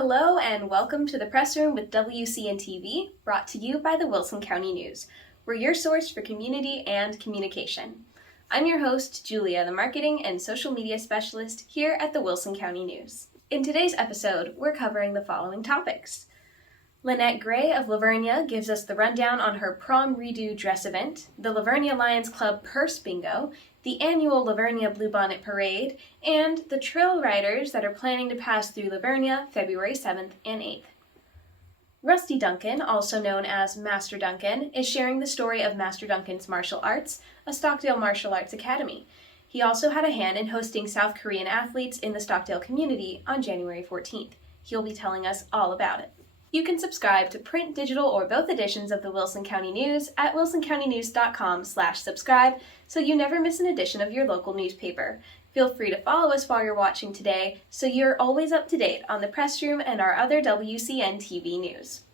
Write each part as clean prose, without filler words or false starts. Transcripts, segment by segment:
Hello and welcome to the Press Room with WCN TV, brought to you by the Wilson County News. We're your source for community and communication. I'm your host, Julia, the Marketing and Social Media Specialist here at the Wilson County News. In today's episode, we're covering the following topics. Lynette Gray of La Vernia gives us the rundown on her prom redo dress event, the La Vernia Lions Club purse bingo, the annual La Vernia Bluebonnet Parade, and the trail riders that are planning to pass through La Vernia February 7th and 8th. Rusty Duncan, also known as Master Duncan, is sharing the story of Master Duncan's Martial Arts, a Stockdale Martial Arts Academy. He also had a hand in hosting South Korean athletes in the Stockdale community on January 14th. He'll be telling us all about it. You can subscribe to print, digital, or both editions of the Wilson County News at wilsoncountynews.com/subscribe so you never miss an edition of your local newspaper. Feel free to follow us while you're watching today so you're always up to date on the Press Room and our other WCN TV news.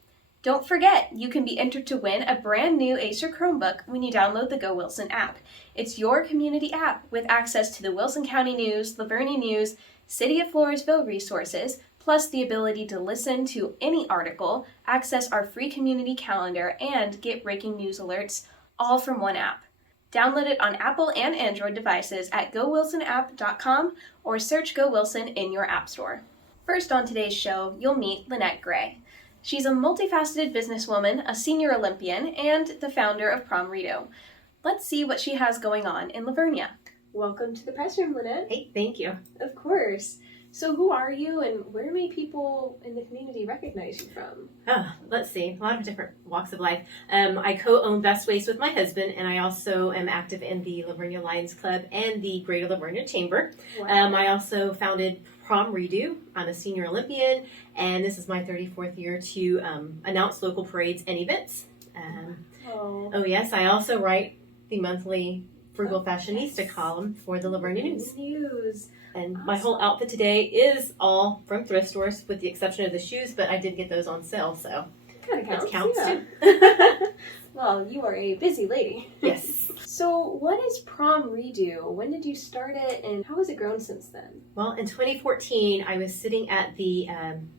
Don't forget, you can be entered to win a brand new Acer Chromebook when you download the Go Wilson app. It's your community app with access to the Wilson County News, La Vernia News, City of Floresville resources, plus the ability to listen to any article, access our free community calendar, and get breaking news alerts, all from one app. Download it on Apple and Android devices at gowilsonapp.com or search Go Wilson in your app store. First on today's show, you'll meet Lynette Gray. She's a multifaceted businesswoman, a senior Olympian, and the founder of Prom Redo. Let's see what she has going on in La Vernia. Welcome to the Press Room, Lynette. Hey, thank you. Of course. So who are you and where may people in the community recognize you from? Let's see. A lot of different walks of life. I co-own Best Ways with my husband, and I also am active in the La Vernia Lions Club and the Greater La Vernia Chamber. Wow. I also founded Prom Redo. I'm a senior Olympian, and this is my 34th year to announce local parades and events. Oh yes, I also write the monthly Frugal Fashionista column for the La Vernia News. And awesome. My whole outfit today is all from thrift stores, with the exception of the shoes, but I did get those on sale, so Kind of counts too. Well, you are a busy lady. Yes. So what is Prom Redo? When did you start it and how has it grown since then? Well, in 2014, I was sitting at the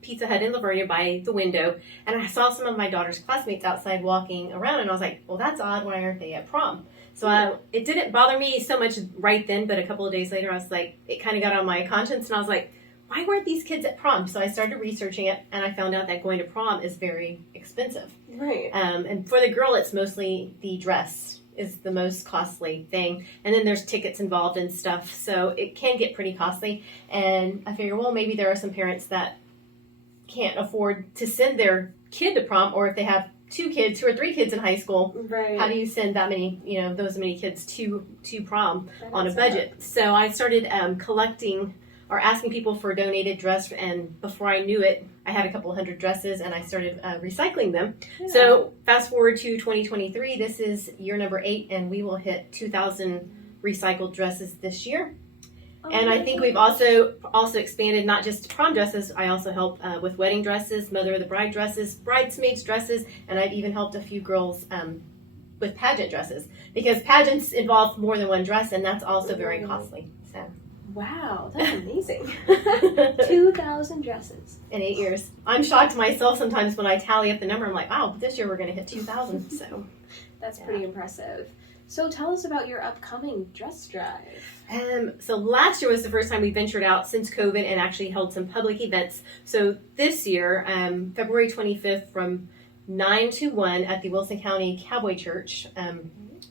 Pizza Hut in La Vernia by the window, and I saw some of my daughter's classmates outside walking around, and I was like, well, that's odd. Why aren't they at prom? So it didn't bother me so much right then, but a couple of days later, I was like, it kind of got on my conscience, and I was like, why weren't these kids at prom? So I started researching it, and I found out that going to prom is very expensive. Right. And for the girl, it's mostly the dress is the most costly thing. And then there's tickets involved and stuff, so it can get pretty costly. And I figure, well, maybe there are some parents that can't afford to send their kid to prom, or if they have 2 kids, 2 or 3 kids in high school, Right. how do you send that many, those many kids to prom on a budget? So I started collecting or asking people for donated dress, and before I knew it, I had a couple hundred dresses, and I started recycling them. Yeah. So fast forward to 2023, this is year number 8, and we will hit 2,000 recycled dresses this year. And I think we've also expanded not just prom dresses. I also help with wedding dresses, mother of the bride dresses, bridesmaids dresses, and I've even helped a few girls with pageant dresses, because pageants involve more than one dress, and that's also very costly. So. Wow, that's amazing. 2,000 dresses. In 8 years. I'm shocked myself sometimes when I tally up the number. I'm like, wow, this year we're going to hit 2,000. So That's pretty impressive. So tell us about your upcoming dress drive. So last year was the first time we ventured out since COVID and actually held some public events. So this year, February 25th from 9 to 1 at the Wilson County Cowboy Church,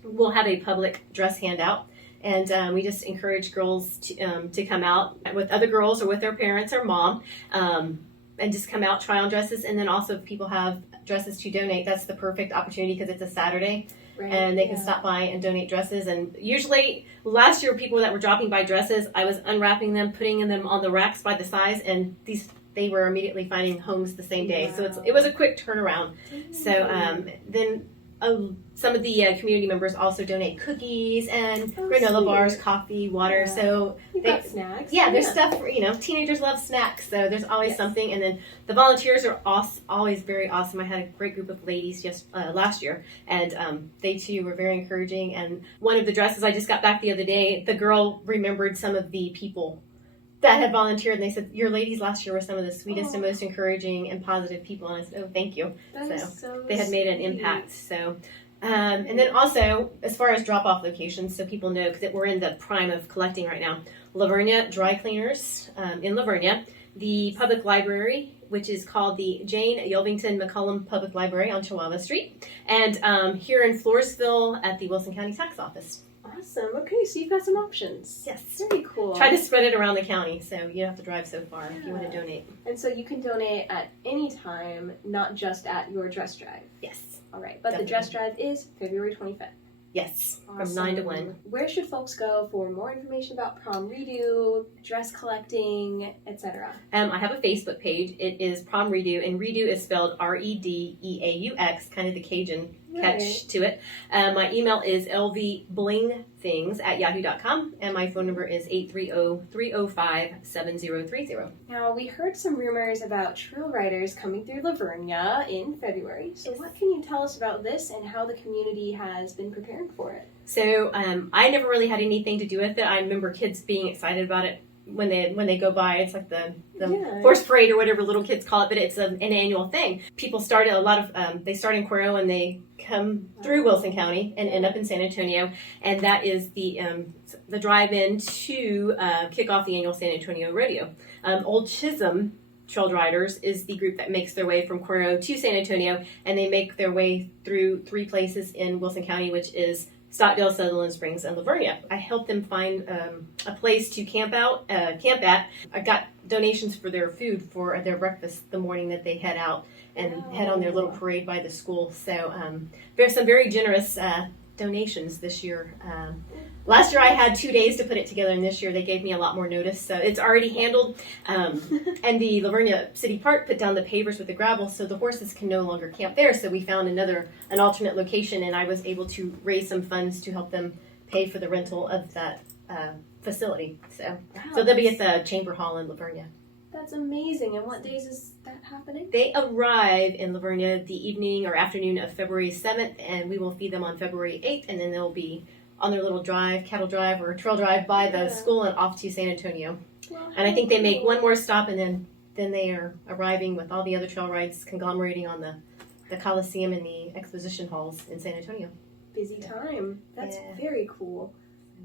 we'll have a public dress handout. And we just encourage girls to come out with other girls or with their parents or mom, and just come out, try on dresses. And then also if people have dresses to donate, that's the perfect opportunity because it's a Saturday. Right. And they can stop by and donate dresses. And usually, last year, people that were dropping by dresses, I was unwrapping them, putting them on the racks by the size, and they were immediately finding homes the same day. Wow. So it was a quick turnaround. So then some of the community members also donate cookies and granola bars, coffee, water. Yeah. So You've got snacks. yeah, there's stuff for, teenagers love snacks, so there's always something. And then the volunteers are always very awesome. I had a great group of ladies last year, and they too were very encouraging. And one of the dresses I just got back the other day, the girl remembered some of the people that had volunteered, and they said, your ladies last year were some of the sweetest and most encouraging and positive people. And I said, oh, thank you. So they had made an impact. So, and then also, as far as drop-off locations, so people know, because we're in the prime of collecting right now, La Vernia Dry Cleaners in La Vernia, the public library, which is called the Jane Yelvington McCullum Public Library on Chihuahua Street, and here in Floresville at the Wilson County Tax Office. Awesome. Okay, so you've got some options. Yes. Very cool. Try to spread it around the county, so you don't have to drive so far if you want to donate. And so you can donate at any time, not just at your dress drive. Yes. All right, but Definitely. the dress drive is February 25th. Yes, Awesome. from 9 to 1. Where should folks go for more information about prom redo, dress collecting, etc.? I have a Facebook page. It is Prom Redo, and Redo is spelled REDEAUX, kind of the Cajun catch to it. My email is lvblingthings@yahoo.com, and my phone number is 830-305-7030. Now, we heard some rumors about trail riders coming through La Vernia in February. So what can you tell us about this and how the community has been preparing for it? So I never really had anything to do with it. I remember kids being excited about it when they go by. It's like the horse parade or whatever little kids call it, but it's an annual thing. People start a lot of they start in Cuero and they come through Wilson County and end up in San Antonio, and that is the drive-in to kick off the annual San Antonio rodeo. Old Chisholm Trail Riders is the group that makes their way from Cuero to San Antonio, and they make their way through 3 places in Wilson County, which is Stockdale, Sutherland Springs, and La Vernia. I helped them find a place to camp at. I got donations for their food for their breakfast the morning that they head out and head on their little parade by the school. So there's some very generous donations this year. Last year I had 2 days to put it together, and this year they gave me a lot more notice, so it's already handled. And the La Vernia City Park put down the pavers with the gravel, so the horses can no longer camp there. So we found an alternate location, and I was able to raise some funds to help them pay for the rental of that facility. So they'll be at the Chamber Hall in La Vernia. That's amazing. And what days is that happening? They arrive in La Vernia the evening or afternoon of February 7th, and we will feed them on February 8th, and then they'll be on their little cattle drive or trail drive by the school and off to San Antonio. Well, and I think they make one more stop, and then they are arriving with all the other trail rides conglomerating on the Coliseum and the exposition halls in San Antonio. Busy time. That's very cool.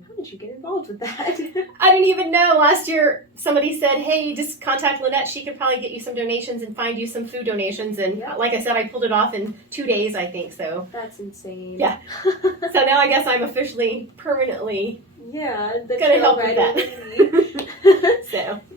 How did you get involved with that? I didn't even know. Last year, somebody said, hey, just contact Lynette. She could probably get you some donations and find you some food donations. And like I said, I pulled it off in 2 days, I think. So that's insane. Yeah. So now I guess I'm officially, permanently going to help with that.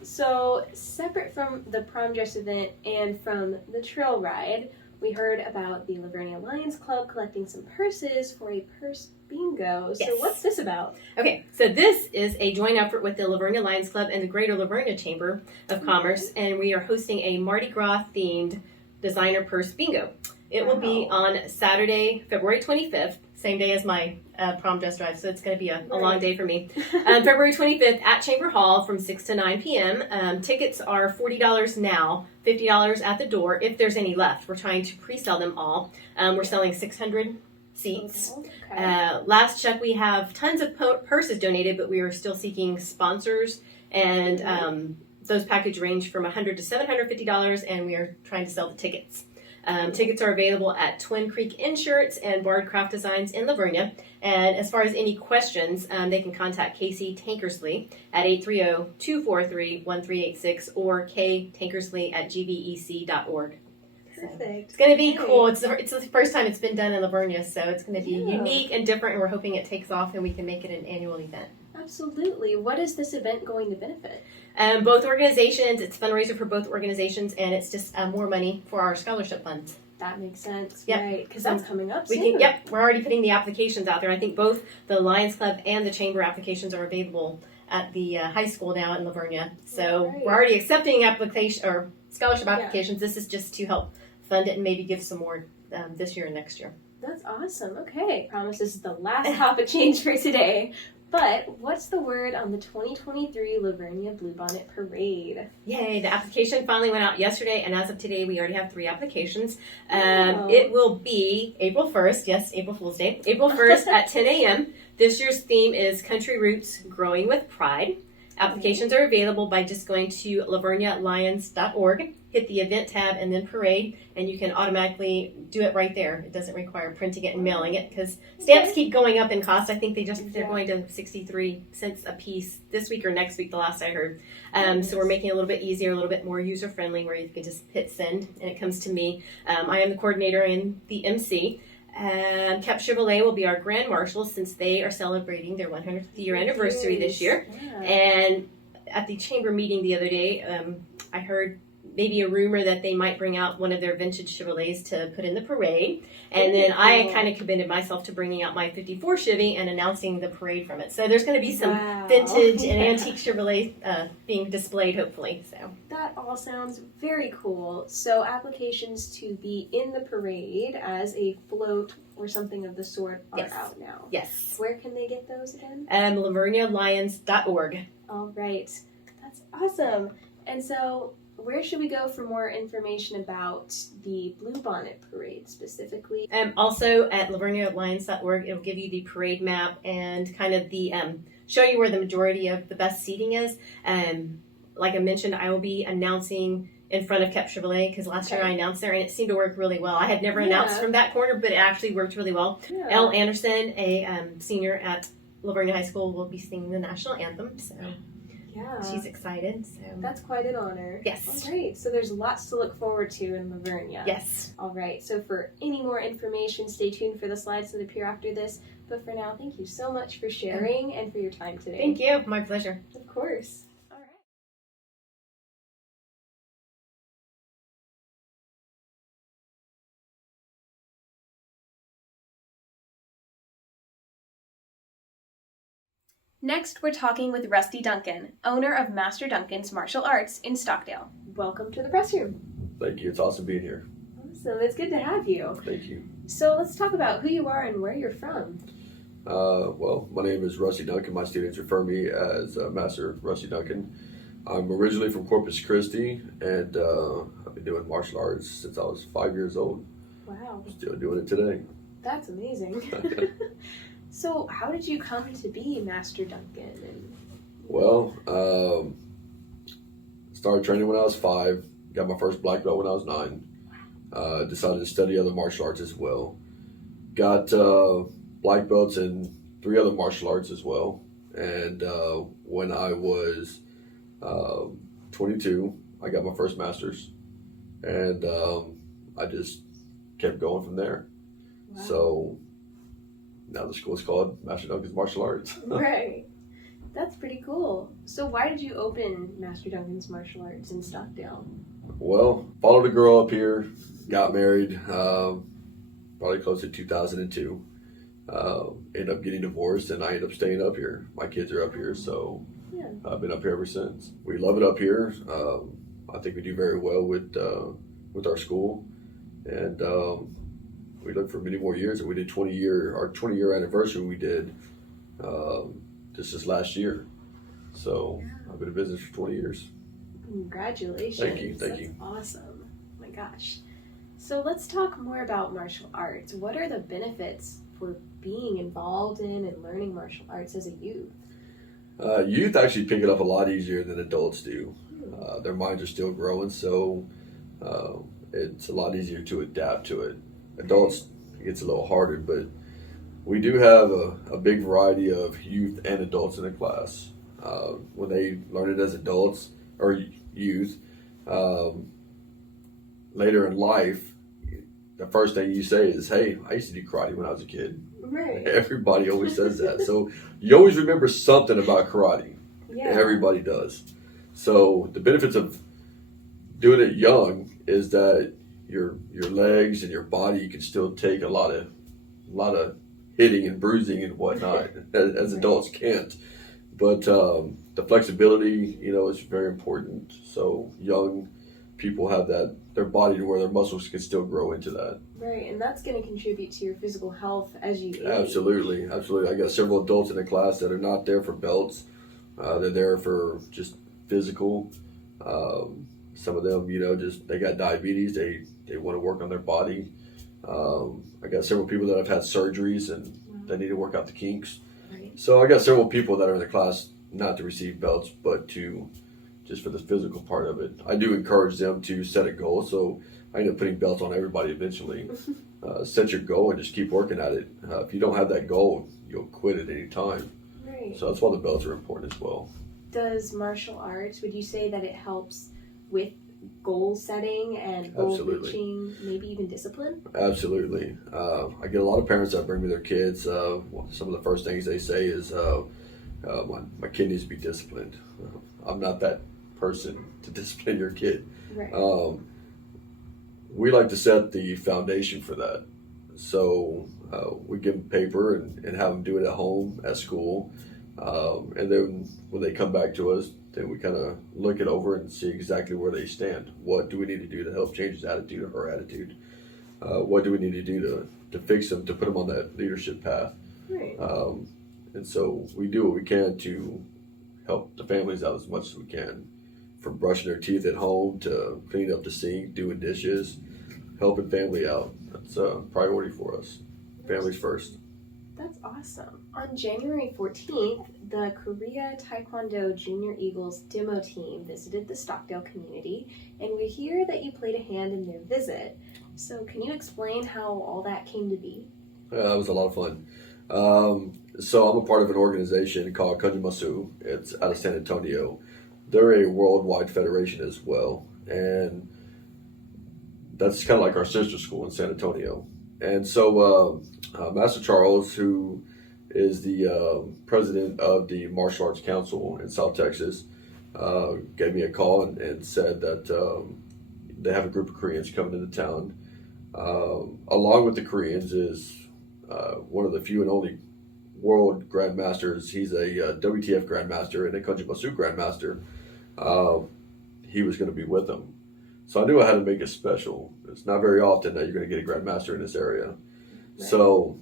So separate from the prom dress event and from the trail ride, we heard about the La Vernia Lions Club collecting some purses for a purse bingo. So what's this about? Okay, so this is a joint effort with the La Vernia Lions Club and the Greater La Vernia Chamber of Commerce, and we are hosting a Mardi Gras themed designer purse bingo. It will be on Saturday, February 25th, same day as my prom dress drive, so it's going to be a long day for me. February 25th at Chamber Hall from 6 to 9 p.m. Tickets are $40 now, $50 at the door if there's any left. We're trying to pre-sell them all. We're selling 600 seats. Last check, we have tons of purses donated, but we are still seeking sponsors, and those packages range from $100 to $750, and we are trying to sell the tickets. Tickets are available at Twin Creek Insurance and Bard Craft Designs in La Vernia. And as far as any questions, they can contact Casey Tankersley at 830-243-1386 or ktankersley@gbec.org. Perfect. It's going to be cool. It's the first time it's been done in La Vernia, so it's going to be unique and different, and we're hoping it takes off and we can make it an annual event. Absolutely. What is this event going to benefit? Both organizations. It's a fundraiser for both organizations, and it's just more money for our scholarship funds. That makes sense, right? Because that's coming up soon. We're already putting the applications out there. I think both the Lions Club and the Chamber applications are available at the high school now in La Vernia. So we're already accepting application or scholarship applications. This is just to help fund it and maybe give some more this year and next year. That's awesome. Okay, I promise this is the last topic change for today. But what's the word on the 2023 La Vernia Bluebonnet Parade? Yay, the application finally went out yesterday, and as of today, we already have 3 applications. It will be April 1st, yes, April Fool's Day, April 1st at 10 a.m. This year's theme is Country Roots Growing with Pride. Applications are available by just going to lavernialions.org, hit the event tab and then parade, and you can automatically do it right there. It doesn't require printing it and mailing it because stamps keep going up in cost. I think they're going to 63 cents a piece this week or next week, the last I heard. So we're making it a little bit easier, a little bit more user friendly, where you can just hit send and it comes to me. I am the coordinator and the MC. Cap Chevrolet will be our grand marshal since they are celebrating their 100th year anniversary this year. Yeah. And at the chamber meeting the other day, I heard maybe a rumor that they might bring out one of their vintage Chevrolets to put in the parade. And then I kind of committed myself to bringing out my 54 Chevy and announcing the parade from it. So there's going to be some vintage and antique Chevrolet being displayed, hopefully. So that all sounds very cool. So applications to be in the parade as a float or something of the sort are out now. Yes. Where can they get those again? LaverniaLions.org. All right. That's awesome. And so where should we go for more information about the Bluebonnet Parade specifically? Also at lavernialions.org, it'll give you the parade map and kind of the show you where the majority of the best seating is. Like I mentioned, I will be announcing in front of Cap Chevrolet because last year I announced there and it seemed to work really well. I had never announced from that corner, but it actually worked really well. Yeah. Elle Anderson, a senior at La Vernia High School, will be singing the national anthem. So yeah, she's excited. So that's quite an honor. Yes. All right. So there's lots to look forward to in La Vernia. Yes. All right. So for any more information, stay tuned for the slides that appear after this. But for now, thank you so much for sharing and for your time today. Thank you. My pleasure. Of course. All right. Next, we're talking with Rusty Duncan, owner of Master Duncan's Martial Arts in Stockdale. Welcome to the press room. Thank you. It's awesome being here. Awesome. It's good to have you. Thank you. So let's talk about who you are and where you're from. Well, my name is Rusty Duncan. My students refer me as Master Rusty Duncan. I'm originally from Corpus Christi, and I've been doing martial arts since I was 5 years old. Wow. Still doing it today. That's amazing. So how did you come to be Master Duncan? Well, started training when I was 5. Got my first black belt when I was 9. Decided to study other martial arts as well. Got black belts in 3 other martial arts as well. And when I was 22, I got my first master's. And I just kept going from there. Wow. So now the school is called Master Duncan's Martial Arts. Right. That's pretty cool. So why did you open Master Duncan's Martial Arts in Stockdale? Well, followed a girl up here, got married, probably close to 2002. Ended up getting divorced, and I ended up staying up here. My kids are up here, so Yeah. I've been up here ever since. We love it up here. I think we do very well with our school, and we look for many more years. And we did our 20-year anniversary. We did just this last year. So I've been in business for 20 years. Congratulations. Thank you. That's awesome. Oh my gosh. So let's talk more about martial arts. What are the benefits for being involved in and learning martial arts as a youth? Youth actually pick it up a lot easier than adults do. Their minds are still growing, so it's a lot easier to adapt to it. Adults, it gets a little harder, but we do have a big variety of youth and adults in the class. When they learn it as adults or youth, later in life, the first thing you say is, "Hey, I used to do karate when I was a kid." Right. Everybody always says that. So you always remember something about karate. Yeah. Everybody does. So the benefits of doing it young is that your legs and your body, you can still take a lot of hitting and bruising and whatnot as adults can't. But the flexibility, is very important. So young people have that, their body to where their muscles can still grow into that. Right, and that's going to contribute to your physical health as you age. Absolutely. I got several adults in the class that are not there for belts. They're there for just physical. Some of them, just they got diabetes. They want to work on their body. I got several people that have had surgeries and they need to work out the kinks. Right. So I got several people that are in the class not to receive belts, but to just for the physical part of it. I do encourage them to set a goal, so I end up putting belts on everybody eventually. Set your goal and just keep working at it. If you don't have that goal, you'll quit at any time. Right. So that's why the belts are important as well. Does martial arts, would you say that it helps with goal setting and goal reaching, maybe even discipline? Absolutely. I get a lot of parents that bring me their kids. Some of the first things they say is, my kid needs to be disciplined. I'm not that person to discipline your kid. Right. We like to set the foundation for that. So we give them paper and have them do it at home, at school. And then when they come back to us, then we kind of look it over and see exactly where they stand. What do we need to do to help change his attitude or her attitude? What do we need to do to fix them, to put them on that leadership path? Right. And so we do what we can to help the families out as much as we can. From brushing their teeth at home to cleaning up the sink, doing dishes, helping family out. That's a priority for us. Families first. That's awesome. On January 14th, the Korea Taekwondo Junior Eagles demo team visited the Stockdale community, and we hear that you played a hand in their visit. So can you explain how all that came to be? It was a lot of fun. So I'm a part of an organization called Kunjimasu. It's out of San Antonio. They're a worldwide federation as well, and that's kind of like our sister school in San Antonio. And so Master Charles, who is the president of the Martial Arts Council in South Texas, gave me a call and said that they have a group of Koreans coming into town. Along with the Koreans is one of the few and only world grandmasters. He's a WTF grandmaster and a Kunjimasu grandmaster. He was going to be with them. So I knew I had to make it special. It's not very often that you're going to get a grandmaster in this area. Right. So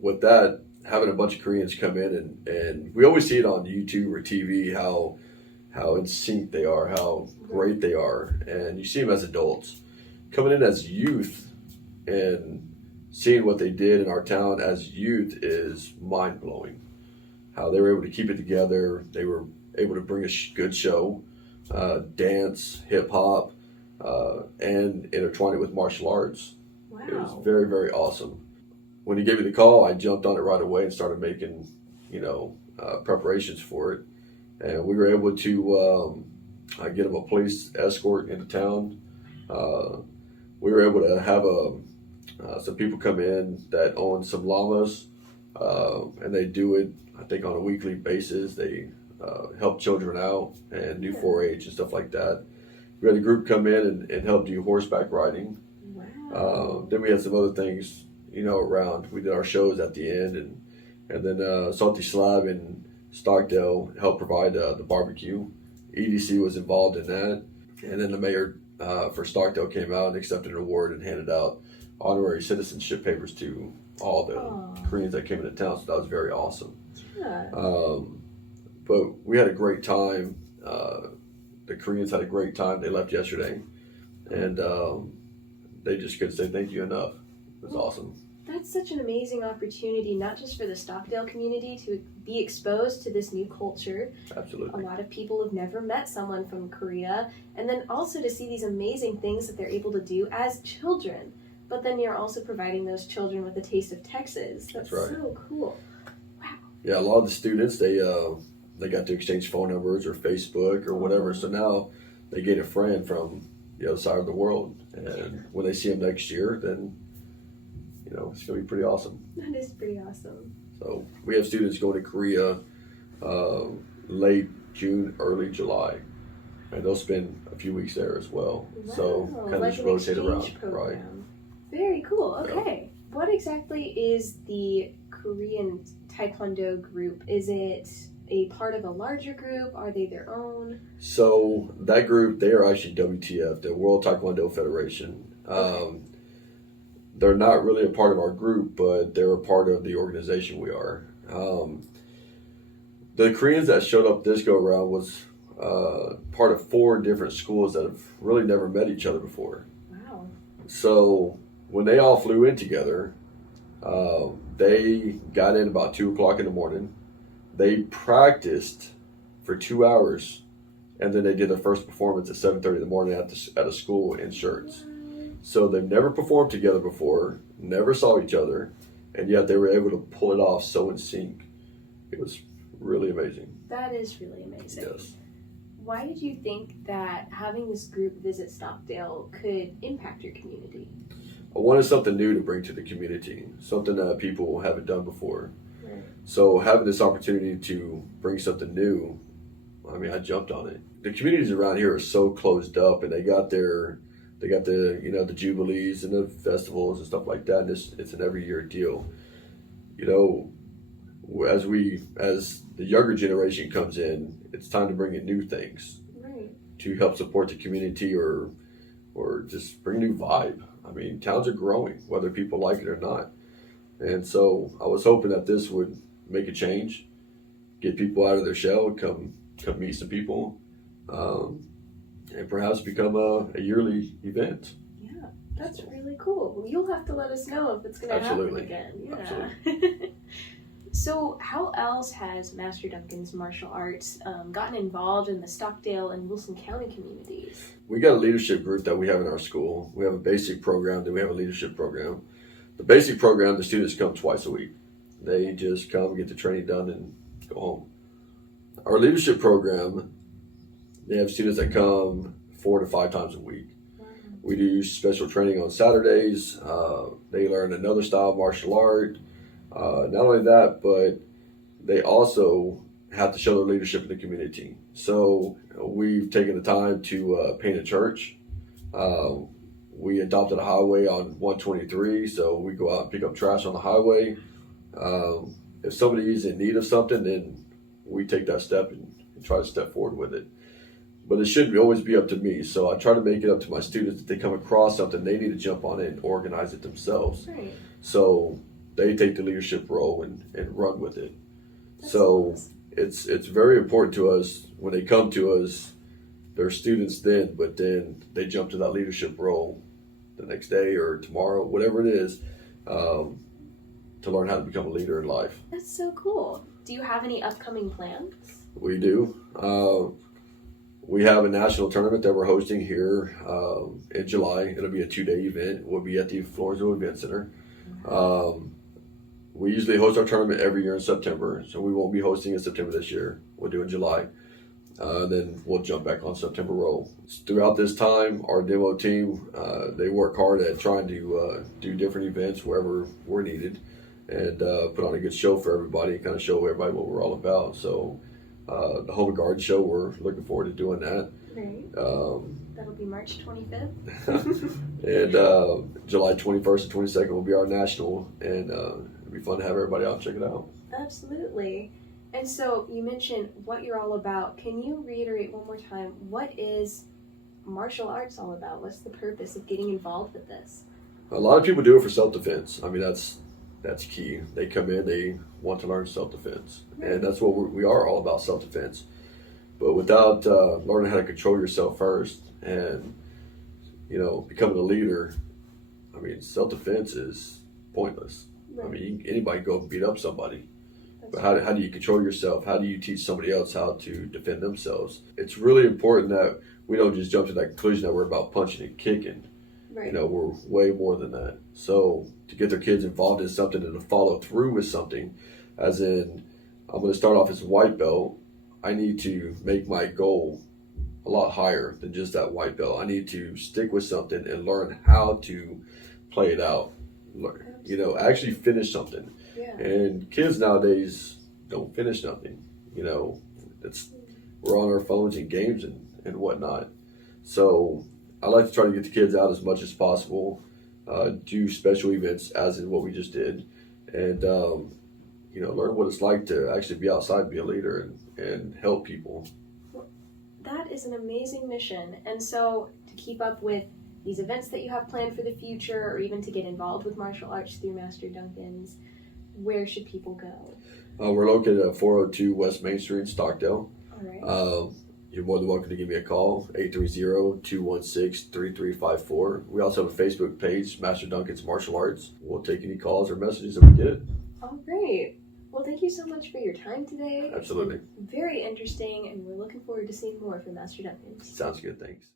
with that, having a bunch of Koreans come in, and we always see it on YouTube or TV, how in sync they are, how great they are. And you see them as adults. Coming in as youth and seeing what they did in our town as youth is mind-blowing. How they were able to keep it together. They were able to bring a good show, dance, hip-hop, and intertwine it with martial arts. Wow. It was very, very awesome. When he gave me the call, I jumped on it right away and started making, preparations for it. And we were able to get him a police escort into town. We were able to have some people come in that own some llamas, and they do it, I think, on a weekly basis. They help children out and do 4-H and stuff like that. We had a group come in and help do horseback riding. Wow. Then we had some other things, around. We did our shows at the end, and then Salty Slab in Stockdale helped provide the barbecue. EDC was involved in that, and then the mayor for Stockdale came out and accepted an award and handed out honorary citizenship papers to all the Koreans that came into town. So that was very awesome. Yeah. But we had a great time. The Koreans had a great time. They left yesterday, and they just couldn't say thank you enough. It was awesome. That's such an amazing opportunity, not just for the Stockdale community to be exposed to this new culture. Absolutely. A lot of people have never met someone from Korea, and then also to see these amazing things that they're able to do as children. But then you're also providing those children with a taste of Texas. That's right. So cool. Wow. Yeah, a lot of the students, they got to exchange phone numbers or Facebook or whatever. So now they get a friend from the other side of the world. And when they see them next year, then, it's going to be pretty awesome. That is pretty awesome. So we have students going to Korea late June, early July. And they'll spend a few weeks there as well. Wow. So kind of like just an rotate around. program. Right. Very cool. Yeah. Okay. What exactly is the Korean Taekwondo group? Is it a part of a larger group? Are they their own? So that group, they are actually WTF, the World Taekwondo Federation. Okay. They're not really a part of our group, but they're a part of the organization we are. The Koreans that showed up this go around was part of 4 different schools that have really never met each other before. Wow. So when they all flew in together, they got in about 2 o'clock in the morning. They practiced for 2 hours, and then they did their first performance at 7:30 in the morning at a school in shirts. So they've never performed together before, never saw each other, and yet they were able to pull it off so in sync. It was really amazing. That is really amazing. Yes. Why did you think that having this group visit Stockdale could impact your community? I wanted something new to bring to the community, something that people haven't done before. Right. So having this opportunity to bring something new, I mean, I jumped on it. The communities around here are so closed up, and they got the the jubilees and the festivals and stuff like that. And it's an every year deal. As the younger generation comes in, it's time to bring in new things, right, to help support the community or just bring a new vibe. I mean, towns are growing, whether people like it or not. And so I was hoping that this would make a change, get people out of their shell, come meet some people, and perhaps become a yearly event. Yeah, that's really cool. Well, you'll have to let us know if it's going to happen again. Yeah. Absolutely. So how else has Master Duncan's martial arts gotten involved in the Stockdale and Wilson County communities? We got a leadership group that we have in our school. We have a basic program, then we have a leadership program. The basic program, the students come twice a week. They just come, get the training done, and go home. Our leadership program, they have students that come 4 to 5 times a week. We do special training on Saturdays. They learn another style of martial art. Not only that, but they also have to show their leadership in the community. So we've taken the time to paint a church. We adopted a highway on 123, so we go out and pick up trash on the highway. If somebody is in need of something, then we take that step and try to step forward with it. But it shouldn't always be up to me. So I try to make it up to my students. If they come across something, they need to jump on it and organize it themselves. Right. So they take the leadership role and run with it. That's so awesome. it's very important to us when they come to us. They're students then, but then they jump to that leadership role the next day or tomorrow, whatever it is, to learn how to become a leader in life. That's so cool. Do you have any upcoming plans? We do. We have a national tournament that we're hosting here in July. It'll be a 2-day event. We'll be at the Floresville Event Center. We usually host our tournament every year in September, so we won't be hosting in September this year. We'll do it in July. Then we'll jump back on September roll. Throughout this time, our demo team, they work hard at trying to do different events wherever we're needed and put on a good show for everybody and kind of show everybody what we're all about. So the Home and Garden Show, we're looking forward to doing that. Right. That'll be March 25th. And July 21st and 22nd will be our national, and it'll be fun to have everybody out and check it out. Absolutely. And so you mentioned what you're all about. Can you reiterate one more time, what is martial arts all about? What's the purpose of getting involved with this? A lot of people do it for self-defense. I mean, that's key. They come in, they want to learn self-defense. And that's what we are all about, self-defense. But without learning how to control yourself first and, becoming a leader, I mean, self-defense is pointless. Right. I mean, anybody can go and beat up somebody. But how do you control yourself? How do you teach somebody else how to defend themselves? It's really important that we don't just jump to that conclusion that we're about punching and kicking. Right. We're way more than that. So to get their kids involved in something and to follow through with something, as in, I'm going to start off as a white belt, I need to make my goal a lot higher than just that white belt. I need to stick with something and learn how to play it out. Actually finish something. Yeah. And kids nowadays don't finish nothing. We're on our phones and games and whatnot. So I like to try to get the kids out as much as possible, do special events as in what we just did, and learn what it's like to actually be outside, be a leader, and help people. That is an amazing mission. And so to keep up with these events that you have planned for the future, or even to get involved with martial arts through Master Duncan's, where should people go? We're located at 402 West Main Street in Stockdale. All right. You're more than welcome to give me a call, 830-216-3354. We also have a Facebook page, Master Duncan's Martial Arts. We'll take any calls or messages that we get. Oh, great. Well, thank you so much for your time today. Absolutely. It's been very interesting, and we're looking forward to seeing more from Master Duncan. Sounds good. Thanks.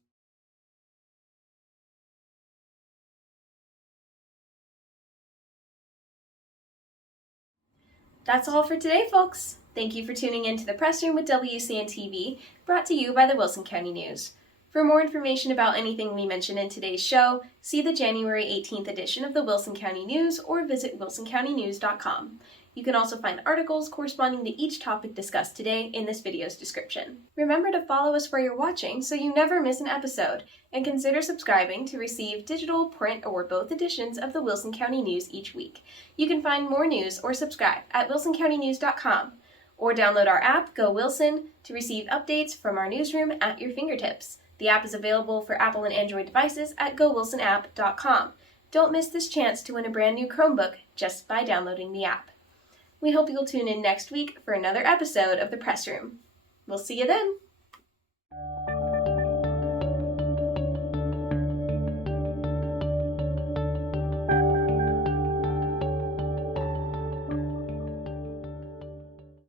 That's all for today, folks. Thank you for tuning in to the Press Room with WCN TV, brought to you by the Wilson County News. For more information about anything we mentioned in today's show, see the January 18th edition of the Wilson County News or visit wilsoncountynews.com. You can also find articles corresponding to each topic discussed today in this video's description. Remember to follow us where you're watching so you never miss an episode, and consider subscribing to receive digital, print, or both editions of the Wilson County News each week. You can find more news or subscribe at wilsoncountynews.com, or download our app, Go Wilson, to receive updates from our newsroom at your fingertips. The app is available for Apple and Android devices at gowilsonapp.com. Don't miss this chance to win a brand new Chromebook just by downloading the app. We hope you'll tune in next week for another episode of The Press Room. We'll see you then!